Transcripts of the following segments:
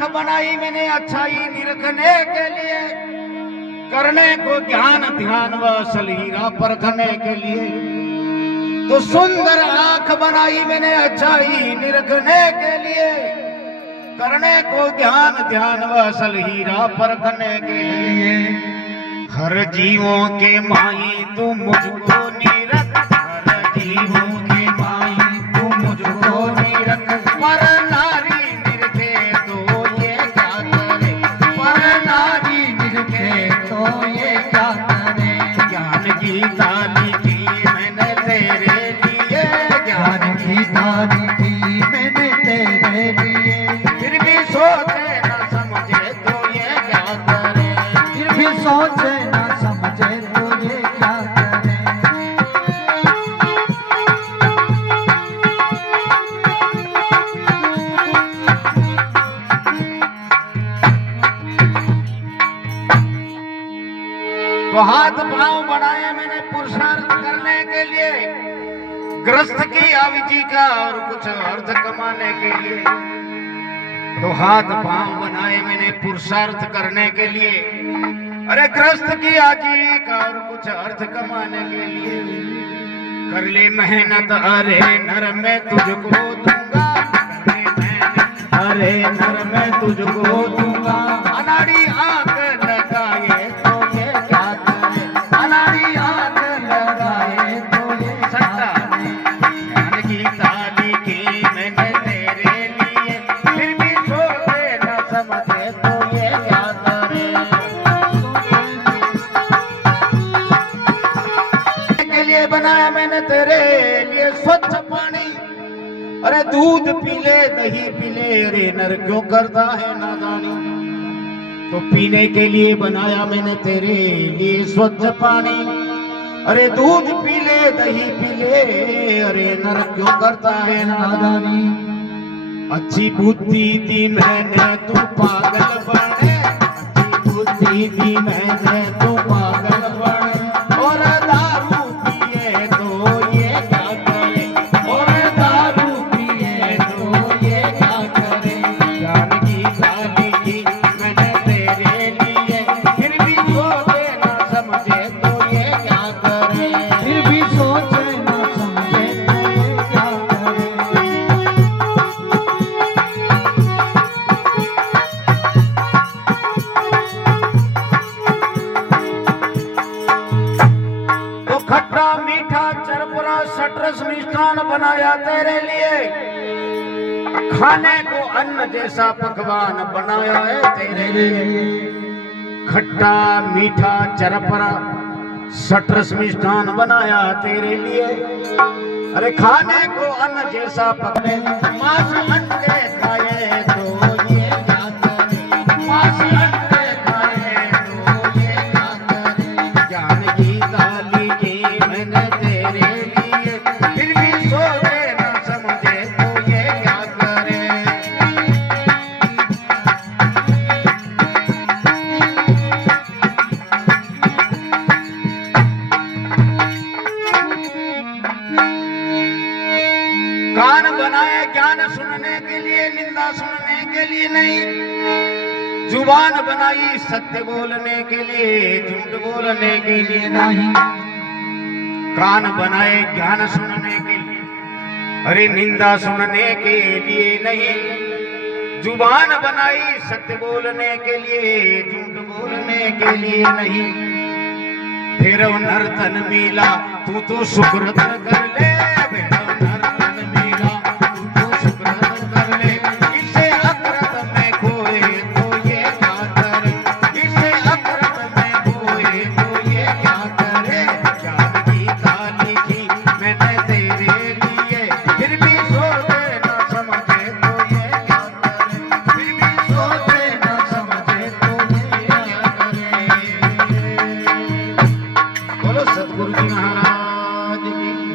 आंख बनाई मैंने अच्छाई निरखने के लिए, करने को ज्ञान ध्यान व असल हीरा परखने के लिए। तो सुंदर आंख बनाई मैंने अच्छाई निरखने के लिए, करने को ज्ञान ध्यान व असल हीरा परखने के लिए। हर जीवों के माई तू मुझको निरख, हर जीवों के माई तू मुझको निरख। पर नारी निरखे तो ये क्या करे, पर नारी निरखे तो ये क्या करे। ज्ञान की ताली की मैंने तेरे लिए, ज्ञान की ताली की मैंने तेरे लिए। फिर भी सोचे न समझे तो ये क्या करे, फिर भी सोचे न समझे तो ये क्या करे। तो हाथ पांव बनाए मैंने पुरुषार्थ करने के लिए, ग्रस्त की आजीविका और कुछ अर्थ कमाने के लिए। तो हाथ पांव बनाए मैंने पुरुषार्थ करने के लिए, अरे ग्रस्त की आजीविका और कुछ अर्थ कमाने के लिए। कर ले मेहनत अरे नर मैं तुझको दूंगा, कर ले मेहनत अरे नर मैं तुझको दूंगा। अनाड़ी आंख लगाए तो ये क्या करे, अनाड़ी आंख लगाए तो ये सट्टा। ज्ञान की ताली की मैंने तेरे लिए, फिर भी सोचे न समझे तो ये क्या करे। के लिए बनाया मैंने तेरे लिए स्वच्छ पानी, अरे दूध पी ले दही पी ले, अरे नर क्यों करता है नादानी। तो पीने के लिए बनाया मैंने तेरे लिए स्वच्छ पानी, अरे दूध पी ले दही पी ले, अरे नर क्यों करता है नादानी। अच्छी बुद्धि दी मैंने तू पागल बने, अच्छी बुद्धि दी मैंने तू पागल बने। और दारू पिए तो ये क्या करे, और दारू पिए तो ये क्या करे। ज्ञान की ताली की मैंने तेरे लिए, फिर भी सोचे न समझे तो ये क्या करे, फिर भी सोचे न समझे तो ये क्या करे। तो खट्टा मीठा चरपरा सटरस मिष्ठान बनाया तेरे लिए, खाने को अन्न जैसा पकवान बनाया है तेरे लिए। खट्टा मीठा चरपरा सटरस मिष्ठान बनाया तेरे लिए, अरे खाने को अन्न जैसा पकने। मांस अंडे खाए तो ये क्या करे, मांस अंडे खाए तो ये क्या करे। ज्ञान की ताली की मैंने तेरे लिए, फिर भी सोचे न समझे तो ये क्या करे। कान बनाए ज्ञान सुनने के लिए, निंदा सुनने के लिए नहीं। जुबान बनाई सत्य बोलने के लिए, झूठ बोलने के लिए नहीं। कान बनाए ज्ञान सुनने के लिए, अरे निंदा सुनने के लिए नहीं। जुबान बनाई सत्य बोलने के लिए, झूठ बोलने के लिए नहीं। फिर नर्तन मिला तू तो शुक्र कर ले,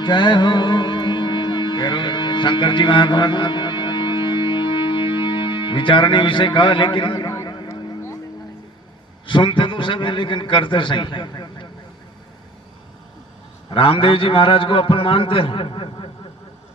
जय हो। शंकर जी महाराज विचारने विषय कहा, लेकिन सुनते तो सब है लेकिन करते सही। रामदेव जी महाराज को अपन मानते हैं,